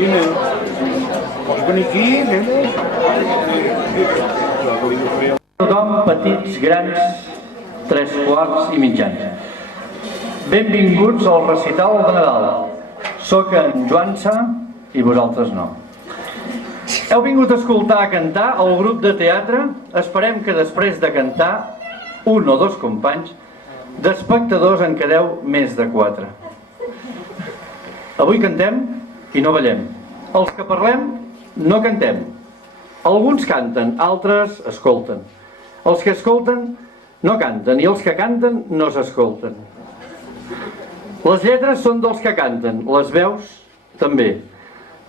Vine, pots venir aquí, nene? Tothom, petits, grans, tres quarts i mitjans. Benvinguts al recital de Nadal. Soc en Joança i vosaltres no. Heu vingut a escoltar cantar el grup de teatre. Esperem que després de cantar un o dos companys, d'espectadors en quedeu més de 4. Avui cantem i no ballem. Els que parlem no cantem. Alguns canten, altres escolten. Els que escolten no canten i els que canten no s'escolten. Les lletres són dels que canten, les veus també.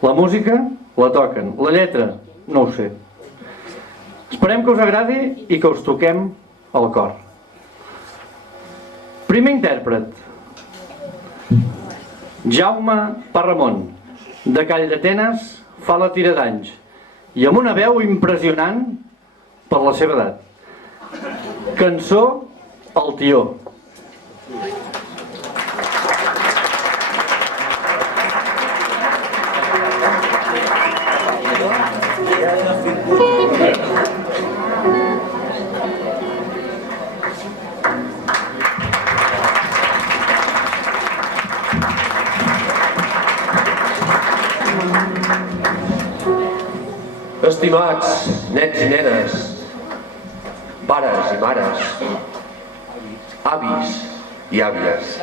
La música la toquen, la lletra no ho sé. Esperem que us agradi i que us toquem el cor. Primer intèrpret. Jaume Parramon, de Calldetenes, fa la tira d'anys i amb una veu impressionant per la seva edat. Cançó El Tió. Estimats nens i nenes, pares i mares, avis i àvies,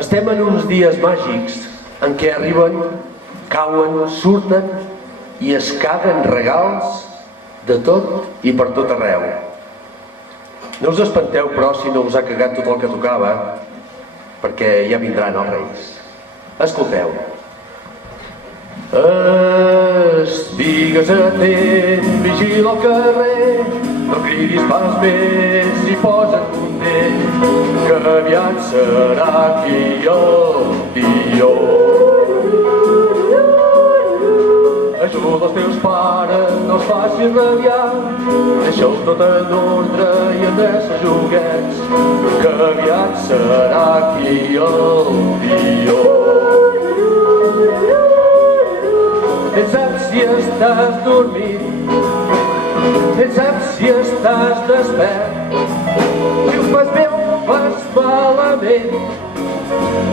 estem en uns dies màgics en què arriben, cauen, surten i es caguen regals de tot i per tot arreu. No us espanteu, però, si no us ha cagat tot el que tocava, perquè ja vindran els Reis. Escolteu. Estigues atent, vigila al carrer, no cridis pas més i posa't content, que aviat serà aquí el Tió. Ajuda els teus pares, no els facis rabiar, deixa'ls tot en ordre i endreça joguets, que aviat serà aquí el Tió. Ell sap si estàs dormint, ell sap si estàs despert, si ho fas bé o fas malament,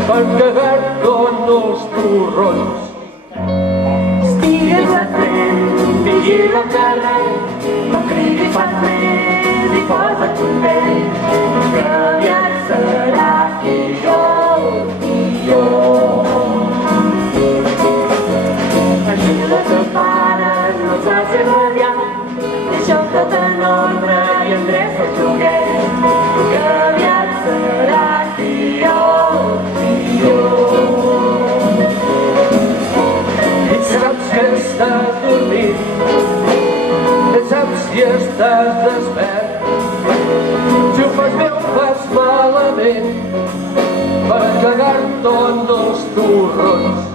per cagar-te en els torrons. Estigues atent, vigila el carrer, no cridis pas més i posa't content, que aviat serà aquí el Tió. Ajuda els teus pares, no els facis rabiar, deixa'l tot en ordre i endreça els joguets, que aviat serà aquí el Tió. Ell sap si estàs dormint, ell sap si estàs despert, si ho fas bé o fas malament, per cagar-te en els torrons.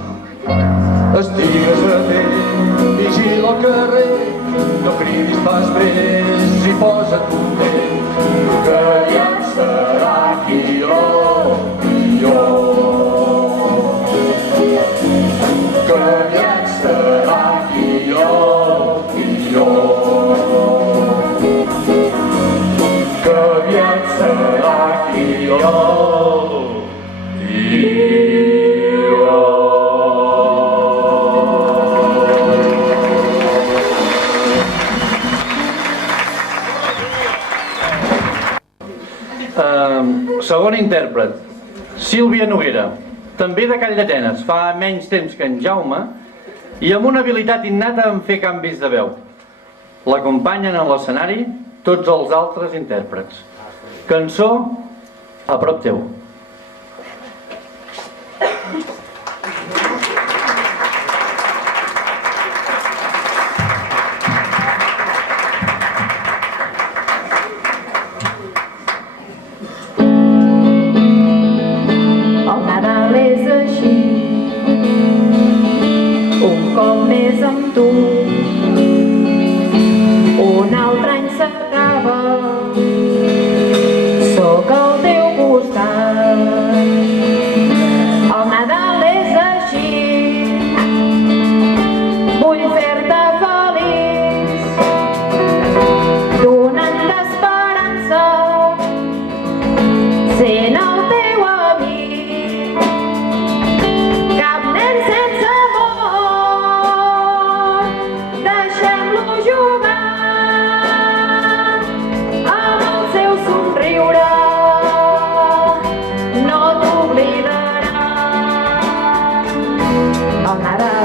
Estigues atent, vigila al carrer, no cridis pas més i posa't content, que aviat serà aquí el Tió. Que aviat serà aquí el Tió. Que aviat serà aquí el Tió. Segon intèrpret, Sílvia Noguera, també de Calldetenes, fa menys temps que en Jaume i amb una habilitat innata en fer canvis de veu. L'acompanyen en l'escenari tots els altres intèrprets. Cançó A prop teu.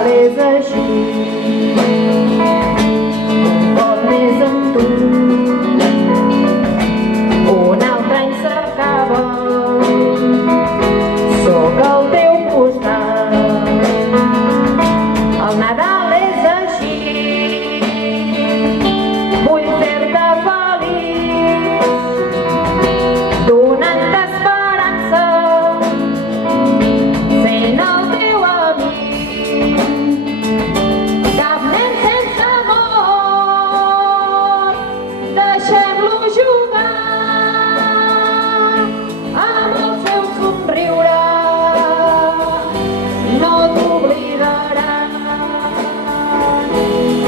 Nadal és així, un cop més amb tu, un altre any s'acaba, sóc al teu costat. El Nadal és així, vull fer-te feliç, donant-te esperança, sent el teu amic. Cap nen sense amor, deixem-lo jugar amb el seu somriure, no t'oblidarà.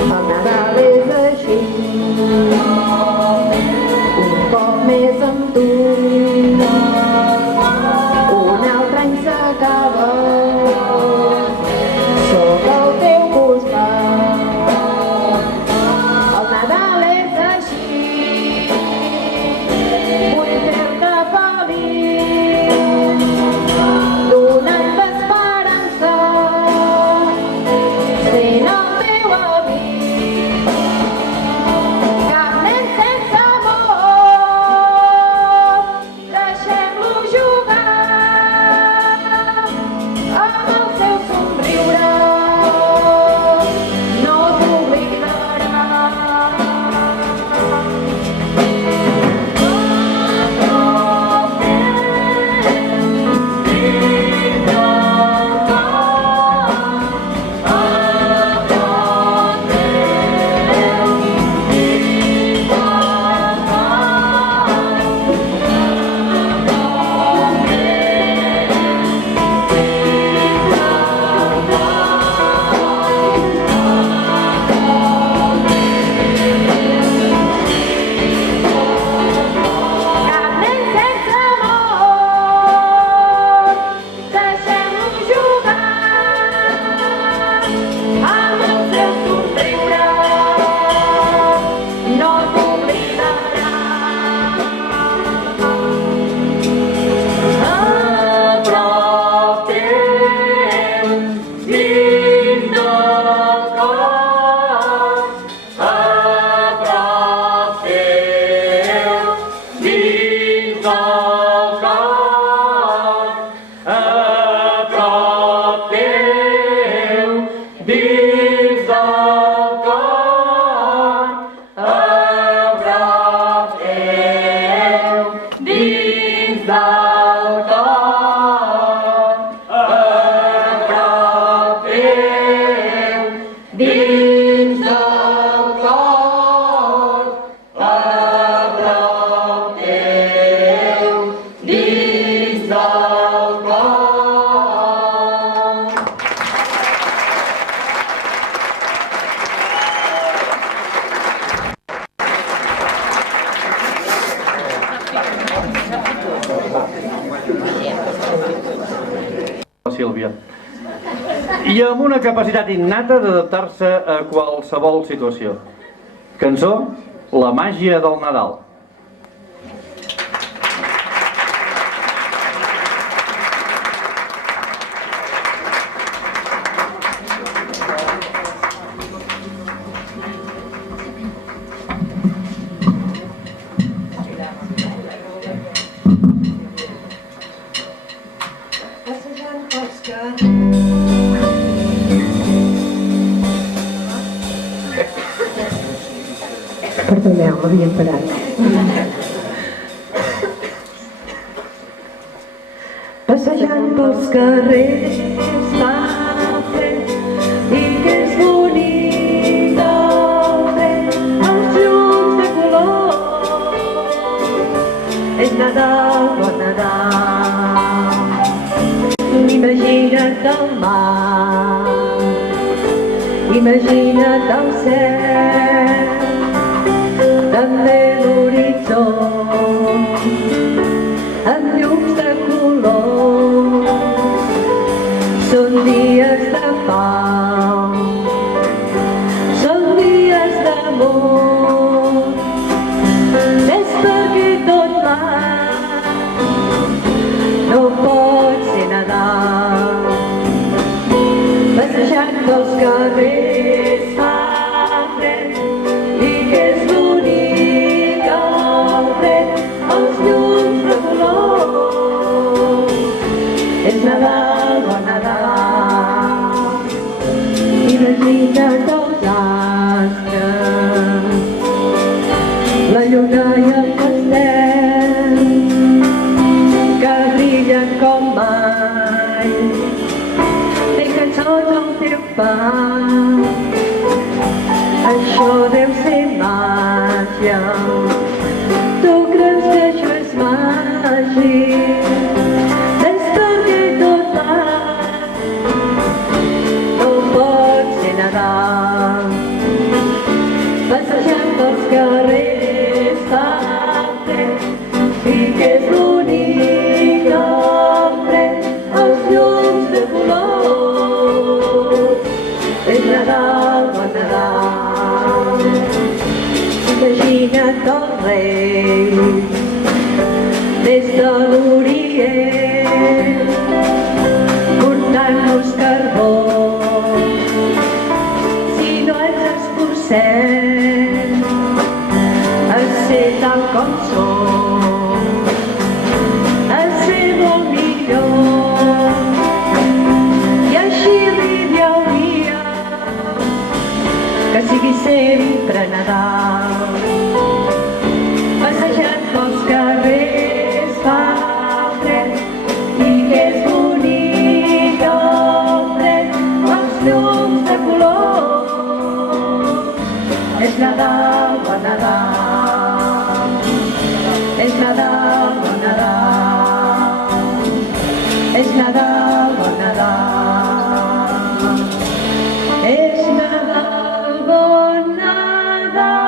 El Nadal és així, un cop més amb tu, un altre any s'acaba, sóc al teu costat. El Nadal és així, vull fer-te feliç, donant-te esperança, sent el teu amic. Cap nen sense amor, deixem-lo jugar amb el seu somriure, no t'oblidarà. Cap nen sense amor, deixem-lo jugar amb el seu somriure, no t'oblidarà. A prop teu, dins del cor, a prop teu, dins del cor, a prop teu, dins del cor, a prop teu, dins del cor, a prop teu, dins del cor, a prop teu, dins del cor. Sílvia. I amb una capacitat innata d'adaptar-se a qualsevol situació. Cançó, La màgia del Nadal. Passejant pels carrers, perdoneu, m'havien parat. Passejant pels carrers fa fred i que és bonic el fred, els llums de color. És Nadal, bon Nadal. Imagina't el mar, imagina't el cel, també l'horitzó, amb llums de color. Són dies de pau, són dies d'amor, és perquè tot l'any no pot ser Nadal. Passejant dels carrers fa fred i que és l'únic el fred, els llums de color. És Nadal, bon Nadal, imagina't els astres, la lluna i el pastel, que brillen com mai. Fent cançons al teu pas, això deu ser màgia. Tu creus que això és màgic? Desperta i tot va, no pot ser Nadal. Passejant pels carrers fa fred i que és l'únic el fred, els llums de color. És Nadal, bon Nadal, imagina't els reis des de l'Orient portant-nos carbó. Si no ens esforcem a ser tal com som, a ser molt millor, i així arribi el dia que sigui sempre Nadal. Passejant pels carrers fa fred i que és bonic el fred, els llums de color. És Nadal, bon Nadal, és Nadal, bon Nadal, és Nadal, bon Nadal, és Nadal, bon Nadal.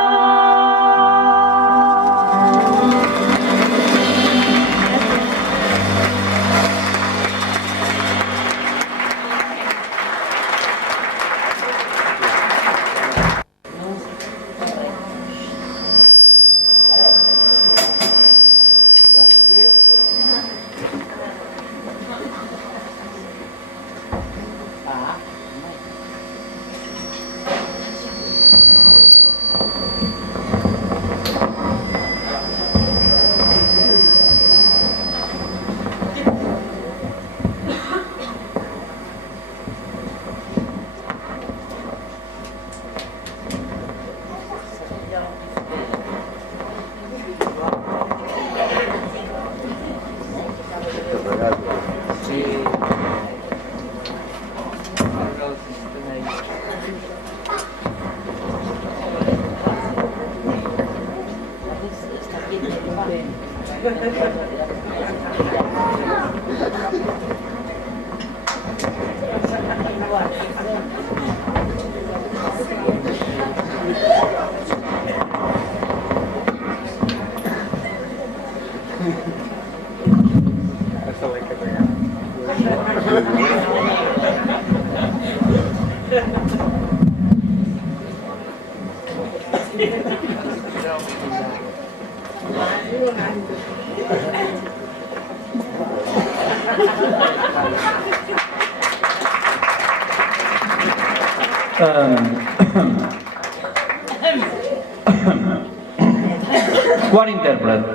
Quart intèrpret,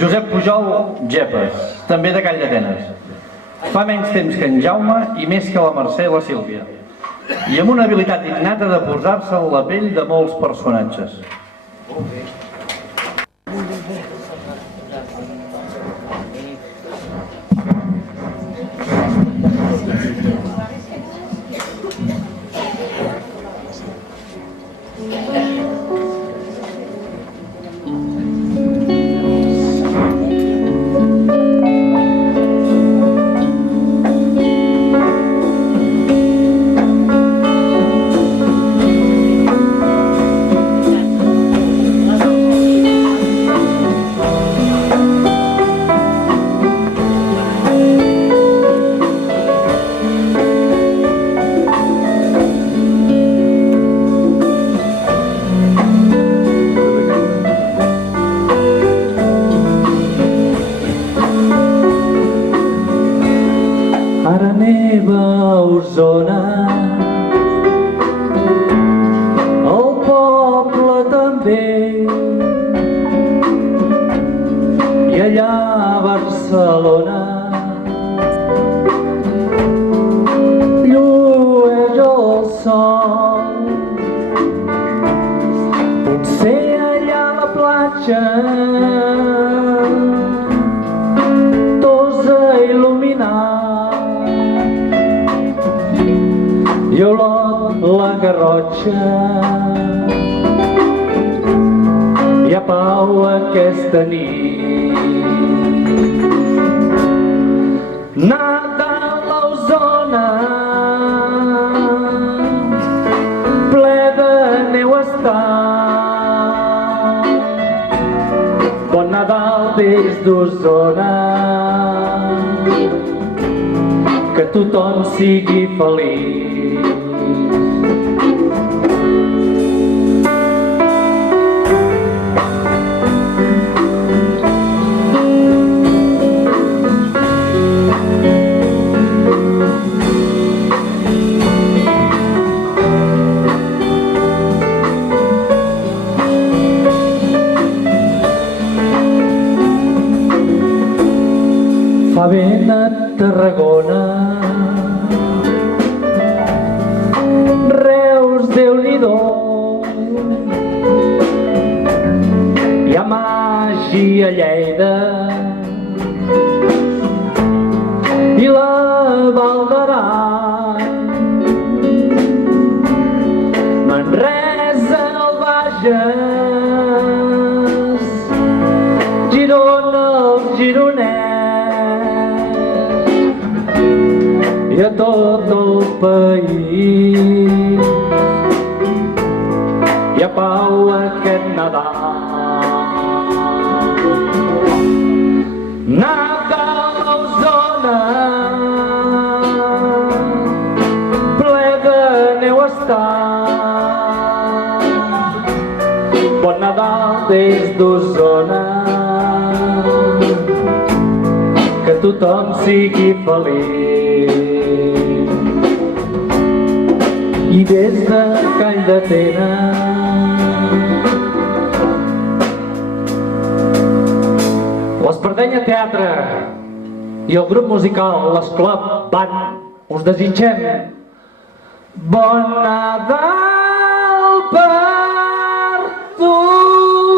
Josep Pujol Gepes, també de Call d'Atenes. Fa menys temps que en Jaume i més que la Mercè i la Sílvia. I amb una habilitat innata de posar-se en la pell de molts personatges. Ara neva a Osona i olor la garrotxa. Hi ha pau aquesta nit. Nadal a Osona, ple de neu està. Bon Nadal des d'Osona, que tothom sigui feliç. Fa vent a Tarragona, Reus, Déu-n'hi-do. Hi ha màgia a Lleida i la Val d'Aran. Manresa, el Bages, Girona, el Gironès. I a tot el país hi ha pau aquest Nadal. Nadal a Osona, ple de neu està. Bon Nadal des d'Osona, que tothom sigui feliç. I des de Calldetenes l'Espardenya Teatre i el grup musical l'Esclop Band us desitgem bon Nadal per tothom.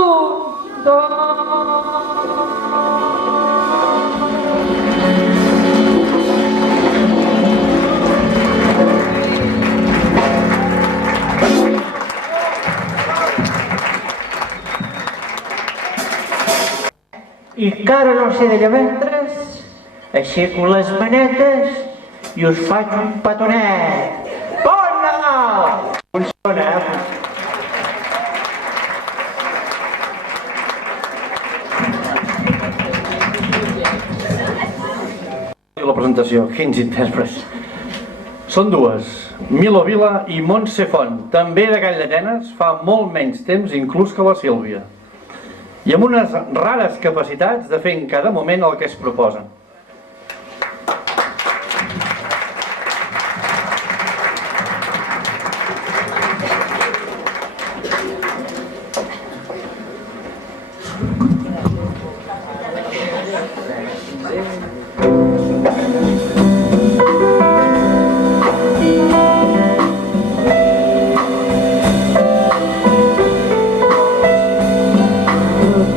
I encara no sé de llavendres, aixeco les manetes i us faig un petonet. Bon Nadal! Funciona, La presentació, quins intèrprets. Són dues, Milo Vila i Montse Font, també de Calldetenes, fa molt menys temps inclús que la Sílvia. I amb unes rares capacitats de fer en cada moment el que es proposen.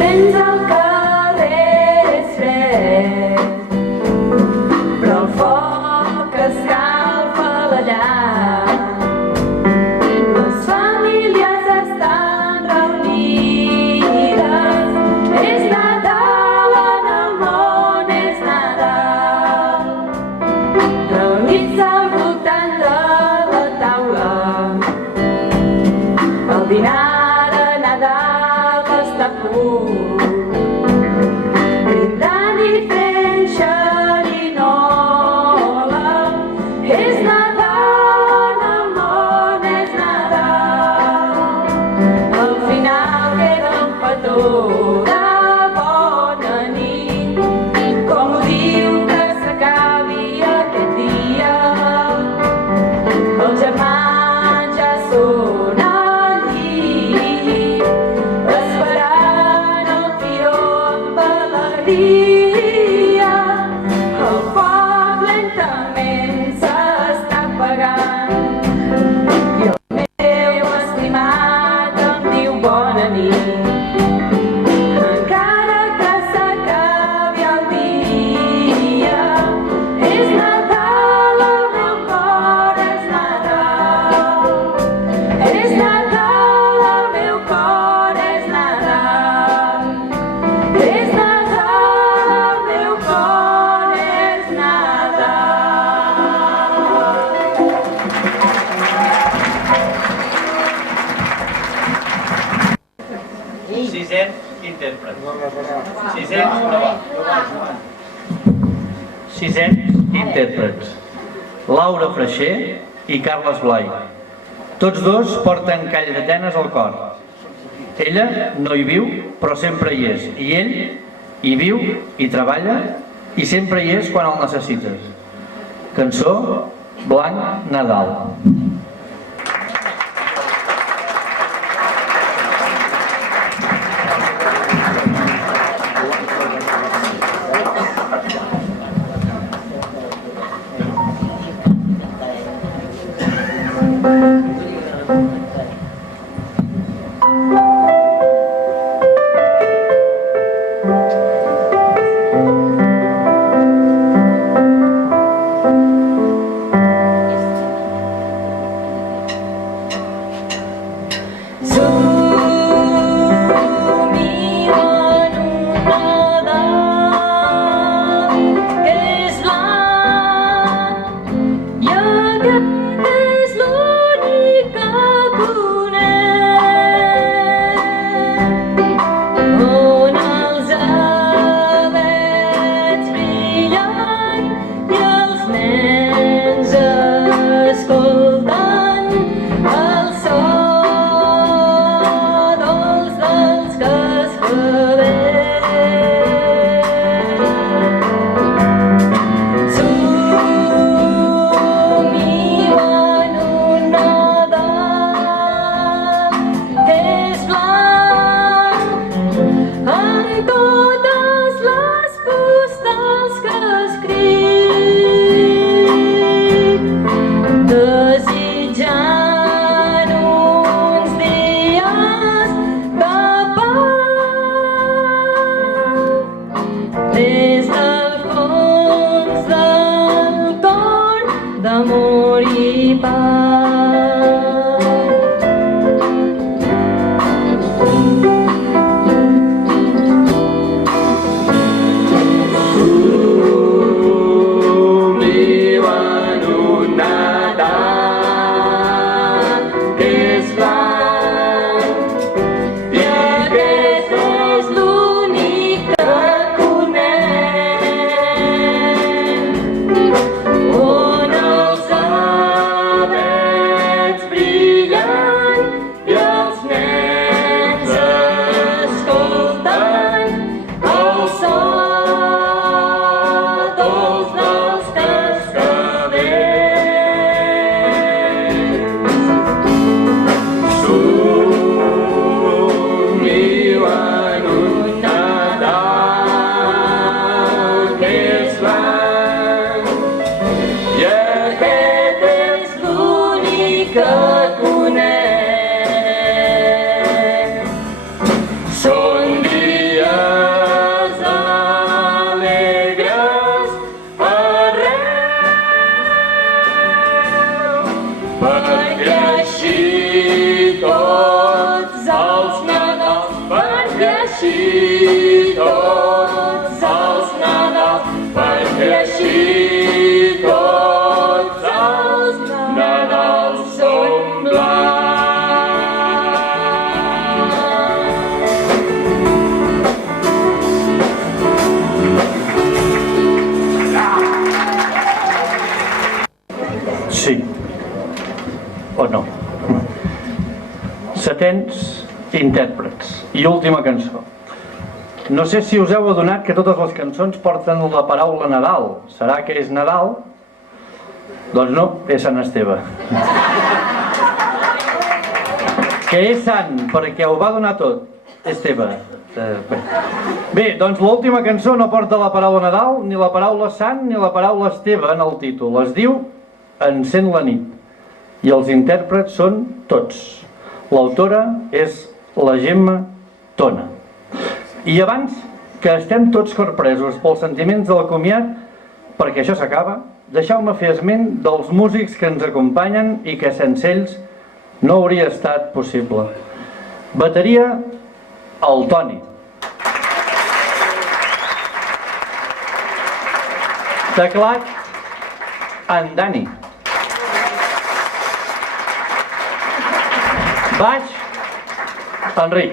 Tens el carrer és fred intèrprets. 600 intèrprets. Laura Freixer i Carles Blai. Tots dos porten Call d'Atenes al cor. Ella no hi viu, però sempre hi és. I ell hi viu, hi treballa i sempre hi és quan el necessites. Cançó Blanc Nadal. Sí. O no. 700 intèrprets. I última cançó. No sé si us heu adonat que totes les cançons porten la paraula Nadal. Serà que és Nadal? Doncs no, és Sant Esteve. Que és sant, perquè ho va donar tot. Esteve. Bé, doncs l'última cançó no porta la paraula Nadal, ni la paraula sant, ni la paraula Esteve en el títol. Es diu Encén la nit. I els intèrprets són tots. L'autora és la Gemma Tona. I abans que estem tots sorpresos pels sentiments del comiat, perquè això s'acaba, deixeu-me fer esment dels músics que ens acompanyen i que sense ells no hauria estat possible. Bateria, el Toni. Teclat, en Dani. Baix, Enric.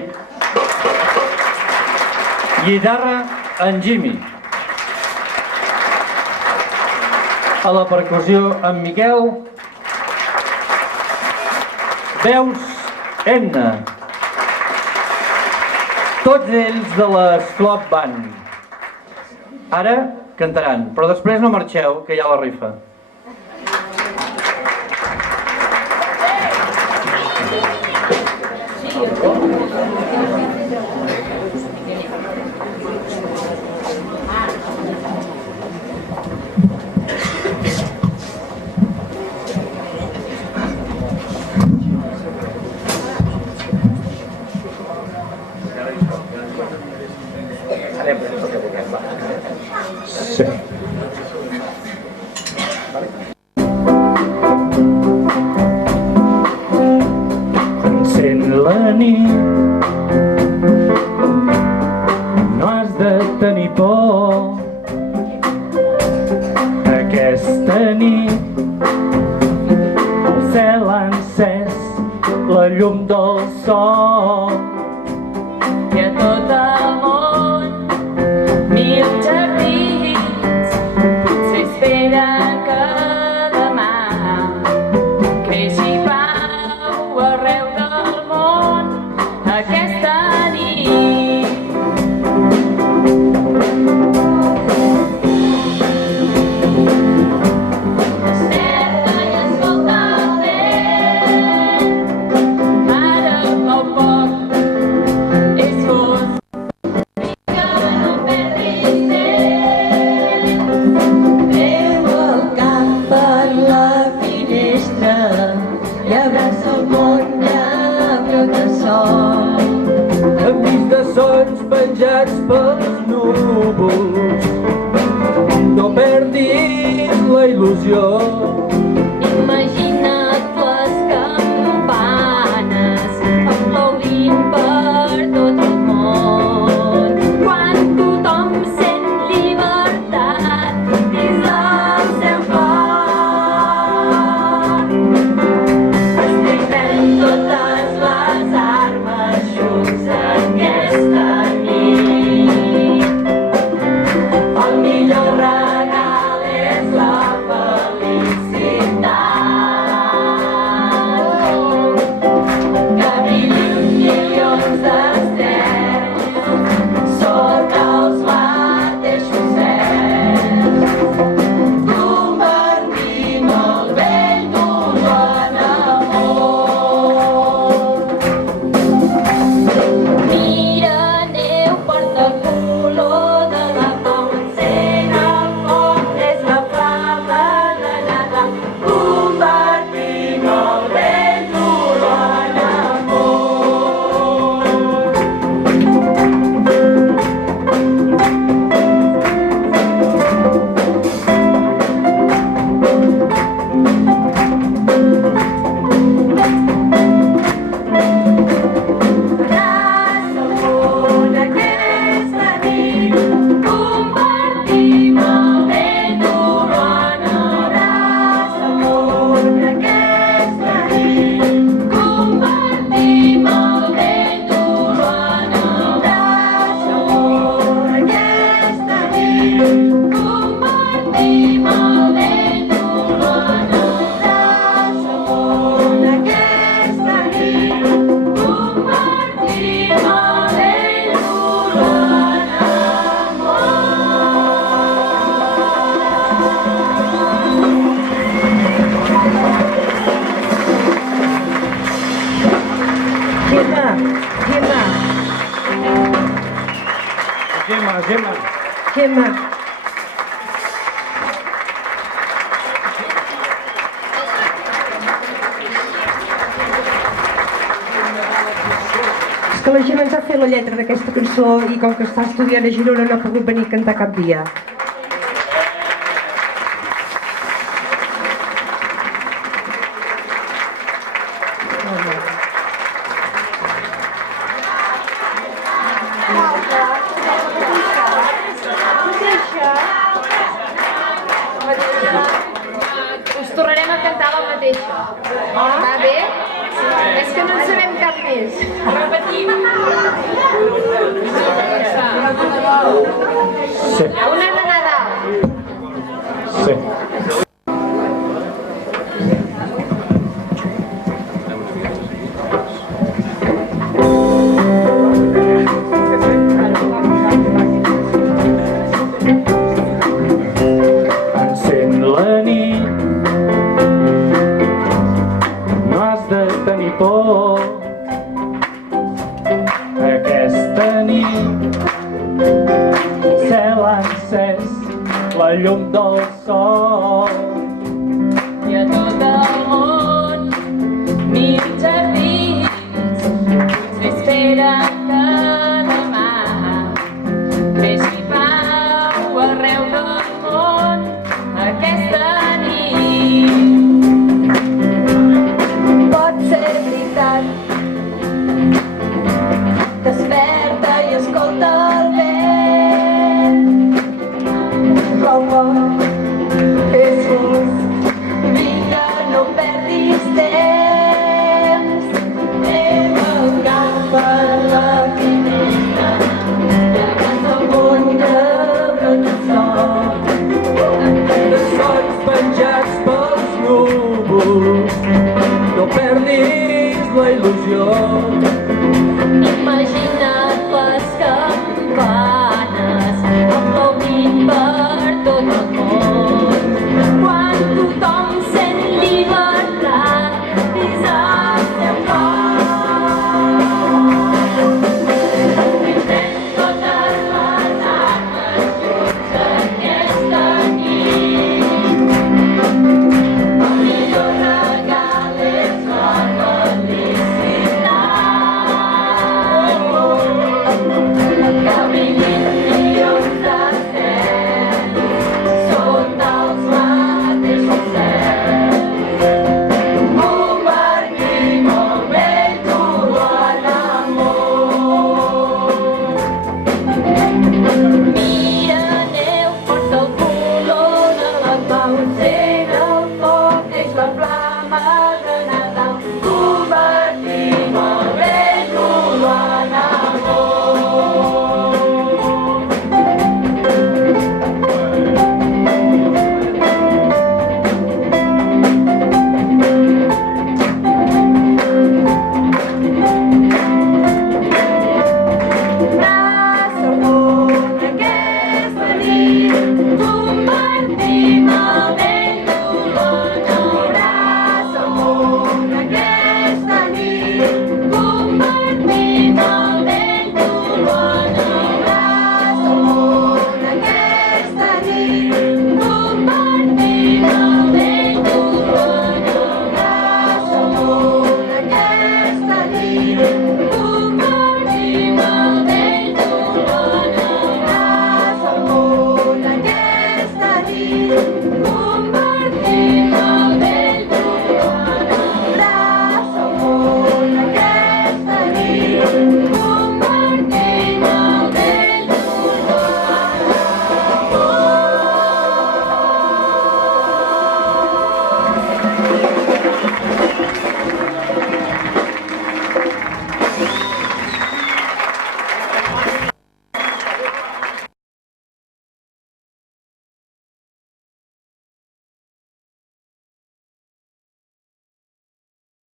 Guitarra, en Jimmy. A la percussió, en Miquel. Veus, Edna. Tots ells de l'Esclop Band. Ara cantaran, però després no marxeu, que hi ha la rifa. Sí. Encén la nit, no has de tenir por. Aquesta nit el cel ha encès la llum del sol. I a tot el món mil jardins potser esperen que demà creixi pau arreu del món aquesta nit. Desperta i escolta el vent, ara a poc és fosc. Veu el camp per la finestra i abraça el món a preu de sol. Enmig de sons penjats pels núvols, no perdis la il·lusió. Imagina't les campanes aplaudint per tot el món. Quan tothom sent llibertat dins del seu cor. Estripem totes les armes junts aquesta nit. El millor regal és la felicitat. Que brillin milions d'estels sota els mateixos cels. Convertim el vell dolor en amor. Mira, neu porta el color de la pau, encén el foc, és la flama de Nadal. Convertim el vell dolor en amor. Abraça el món aquesta nit, convertim el vell dolor en abraça el món aquesta nit, convertim el vell dolor en abraça el món aquesta nit, convertim el vell dolor en abraça el món aquesta nit, convertim el vell dolor en Gemma. Gemma, és que la Gemma ens ha fet la lletra d'aquesta cançó i com que està estudiant a Girona no ha pogut venir a cantar cap dia. Us tornarem a cantar la mateixa. Va bé? És que no en sabem cap més. Sí. Una de Nadal. Sí. Encén la nit, no has de tenir por. Aquesta nit, cel encès, la llum del sol. I a tot el món, mil jardins, uns m'esperen que demà creixi pau arreu del món aquesta nit. Pot ser veritat. Desperta i escolta el vent. Com Jesús, vinga, no perdis temps. Anem al camp per la finestra, i a casa al món que brota el sol. De sons penjats pels núvols, no perdis la il·lusió.